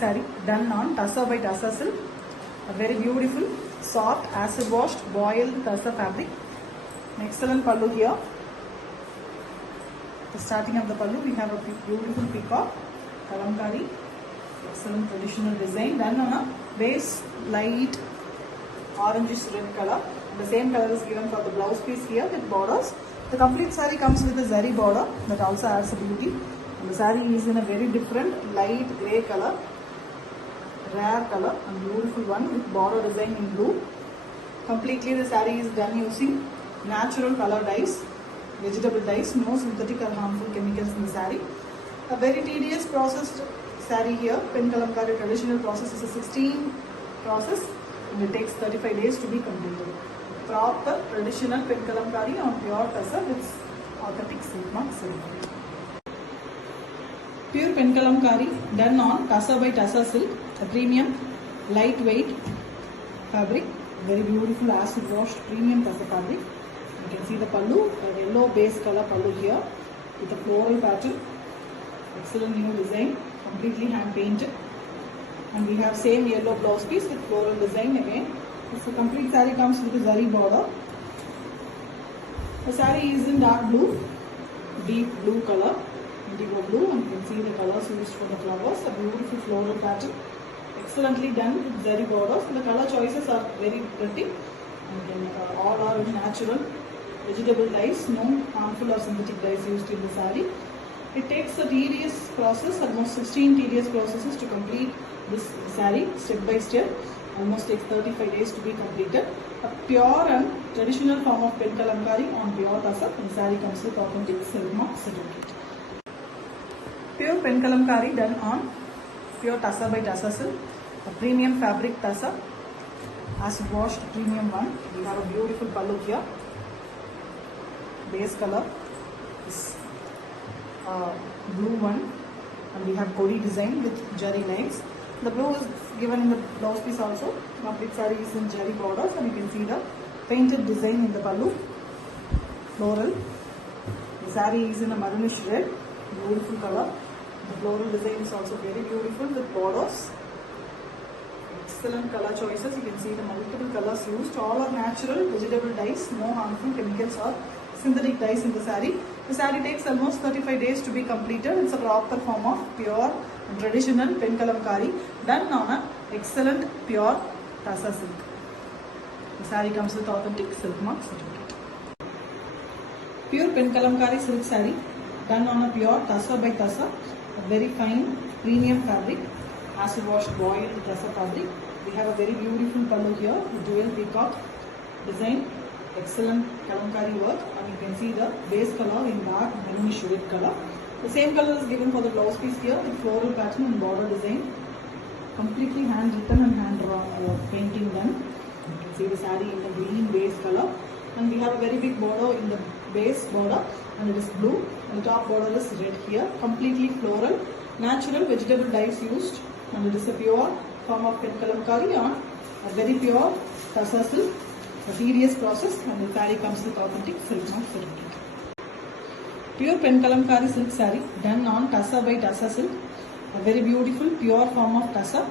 saree done on Tassa by Tassa silk. A very beautiful, soft, acid washed, boiled Tassa fabric. An excellent pallu here. The starting of the pallu, we have a beautiful peacock, kalamkari, excellent traditional design done on a base light orangish red color. The same color is given for the blouse piece here with borders. The complete saree comes with a zari border that also adds a beauty. And the saree is in a very different light grey color, rare color, and beautiful one with border design in blue. Completely the saree is done using natural color dyes, vegetable dyes, no synthetic or harmful chemicals in the saree. A very tedious processed saree here. Pen kalamkari traditional process is a 16 process and it takes 35 days to be completed. Proper traditional pen kalamkari on pure Tassa with authentic silk mark silk. Pure pen kalamkari done on Tassa by Tassa silk, a premium lightweight fabric, very beautiful acid washed premium Tassa fabric. You can see the pallu, a yellow base color pallu here with a floral pattern. Excellent new design, completely hand painted. And we have same yellow blouse piece with floral design again. So complete saree comes with a zari border. The saree is in dark blue, deep blue color, indigo blue, and you can see the colors used for the flowers. A beautiful floral pattern, excellently done with zari borders. The color choices are very pretty, and all are natural vegetable dyes, no harmful or synthetic dyes used in the saree. It takes a tedious process, almost 16 tedious processes to complete this saree step by step. Almost takes 35 days to be completed. A pure and traditional form of pen kalamkari on pure Tassa, and saree comes with authentic silk mark certificate. Pure pen kalamkari done on pure Tassa by Tassa silk, a premium fabric Tassa, acid washed premium one. We have a beautiful pallu here. Base color is blue one, and we have kodi design with jari lines. The blue is given in the blouse piece also. Complete saree is in jari borders, and you can see the painted design in the pallu, floral. The saree is in a maroonish red, beautiful color. The floral design is also very beautiful with borders. Excellent color choices. You can see the multiple colors used. All are natural vegetable dyes, no harmful chemicals or synthetic dyes in the saree. The saree takes almost 35 days to be completed. It's a proper form of pure and traditional pen kalamkari done on an excellent pure Tassa silk. The saree comes with authentic silk mark certificate. Pure pen kalamkari silk saree done on a pure Tassa by Tassa, a very fine premium fabric, acid washed boiled Tassa fabric. We have a very beautiful pallu here with dual peacock design. Excellent kalamkari work, and you can see the base color in dark maroonish red color. The same color is given for the blouse piece here with floral pattern and border design. Completely hand written and hand drawn painting done. You can see the saree in the green base color, and we have a very big border in the base border, and it is blue. And the top border is red here. Completely floral, natural vegetable dyes used, and it is a pure form of pen kalamkari on a very pure Tassa silk. A tedious process, and the saree comes with authentic silk mark certificate. Pure pen kalamkari silk saree done on Tassa by Tassa silk, a very beautiful pure form of Tassa,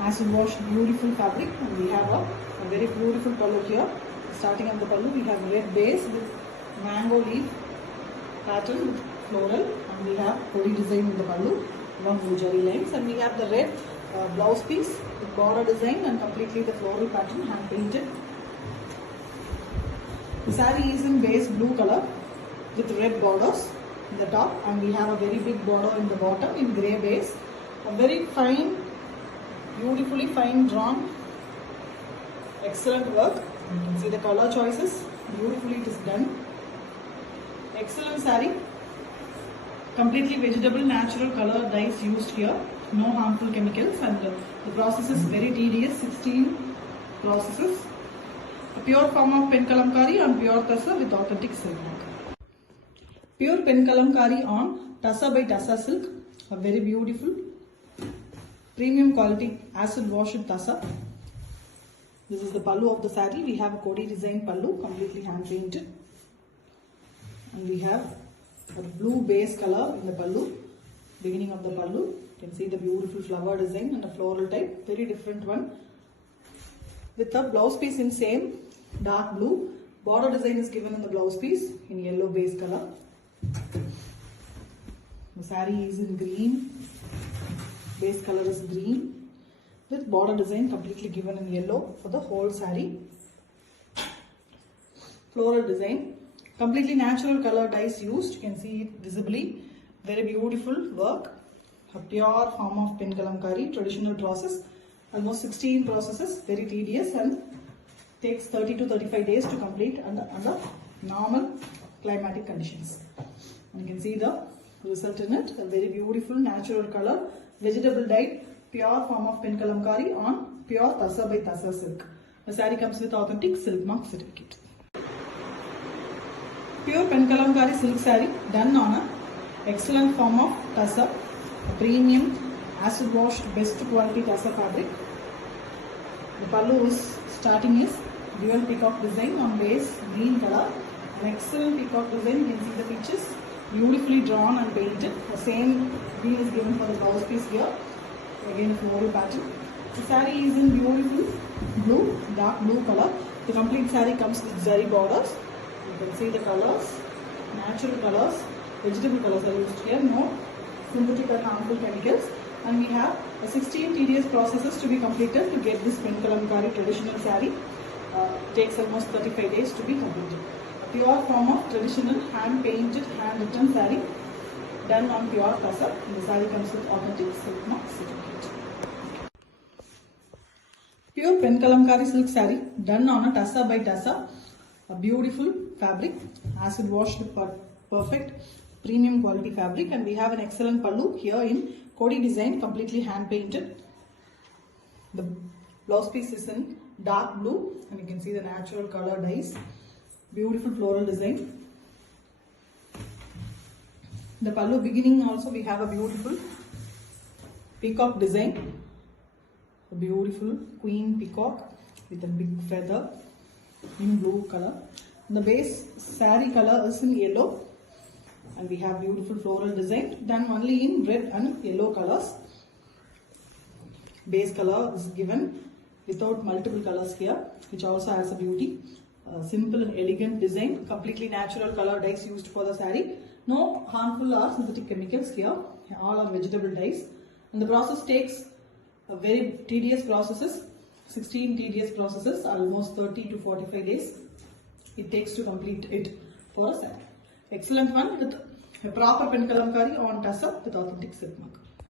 acid washed beautiful fabric, and we have a very beautiful pallu here. Starting of the pallu, we have red base with mango leaf pattern with floral, and we have kodi design in the pallu along with jari lines, and we have the red blouse piece with border design and completely the floral pattern hand painted. The saree is in base blue color with red borders in the top, and we have a very big border in the bottom in grey base. A very fine, beautifully fine drawn, excellent work. You can see the color choices, beautifully it is done. Excellent saree, completely vegetable natural color dyes used here. No harmful chemicals, and the process is very tedious, 16 processes. A pure form of pen kalamkari on pure Tassa with authentic silk mark. Pure pen kalamkari on Tassa by Tassa silk, a very beautiful premium quality acid washed Tassa. This is the pallu of the saree. We have a kodi design pallu, completely hand painted, and we have a blue base color in the pallu, beginning of the pallu. You can see the beautiful flower design and a floral type, very different one. With the blouse piece in same dark blue. Border design is given in the blouse piece in yellow base color. The saree is in green. Base color is green. With border design completely given in yellow for the whole saree. Floral design. Completely natural color dyes used. You can see it visibly. Very beautiful work. A pure form of pen kalamkari, traditional process. Almost 16 processes, very tedious and takes 30 to 35 days to complete under normal climatic conditions. And you can see the result in it. A very beautiful natural color, vegetable dyed, pure form of pen kalamkari on pure Tassa by Tassa silk. The saree comes with authentic silk mark certificate. Pure pen kalamkari silk saree done on a excellent form of Tassa, a premium acid washed best quality Tassa fabric. The pallu is starting is dual peacock design on base green color. An excellent peacock design. You can see the pictures beautifully drawn and painted. The same green is given for the blouse piece here. Again a floral pattern. The saree is in beautiful blue, dark blue color. The complete saree comes with zari borders. You can see the colors, natural colors, vegetable colors are used here. No synthetic or harmful chemicals. And we have 16 tedious processes to be completed to get this pen kalamkari traditional saree. Takes almost 35 days to be completed. A pure form of traditional hand painted, hand written saree done on pure Tassa. The saree comes with authentic silk mark certificate. Pure pen kalamkari silk saree done on a Tassa by Tassa. A beautiful fabric, acid washed, perfect, premium quality fabric, and we have an excellent pallu here in Kodi design, completely hand painted. The blouse piece is in dark blue and you can see the natural color dyes. Beautiful floral design. The pallu beginning also we have a beautiful peacock design. A beautiful queen peacock with a big feather in blue color. The base saree color is in yellow. And we have beautiful floral design done only in red and yellow colors. Base color is given without multiple colors here, which also has a beauty. Simple and elegant design, completely natural color dyes used for the saree. No harmful or synthetic chemicals here. All are vegetable dyes. And the process takes a very tedious processes, 16 tedious processes, almost 30 to 45 days it takes to complete it for a saree. Excellent one with a proper pen kalamkari on Tassa with authentic silk mark.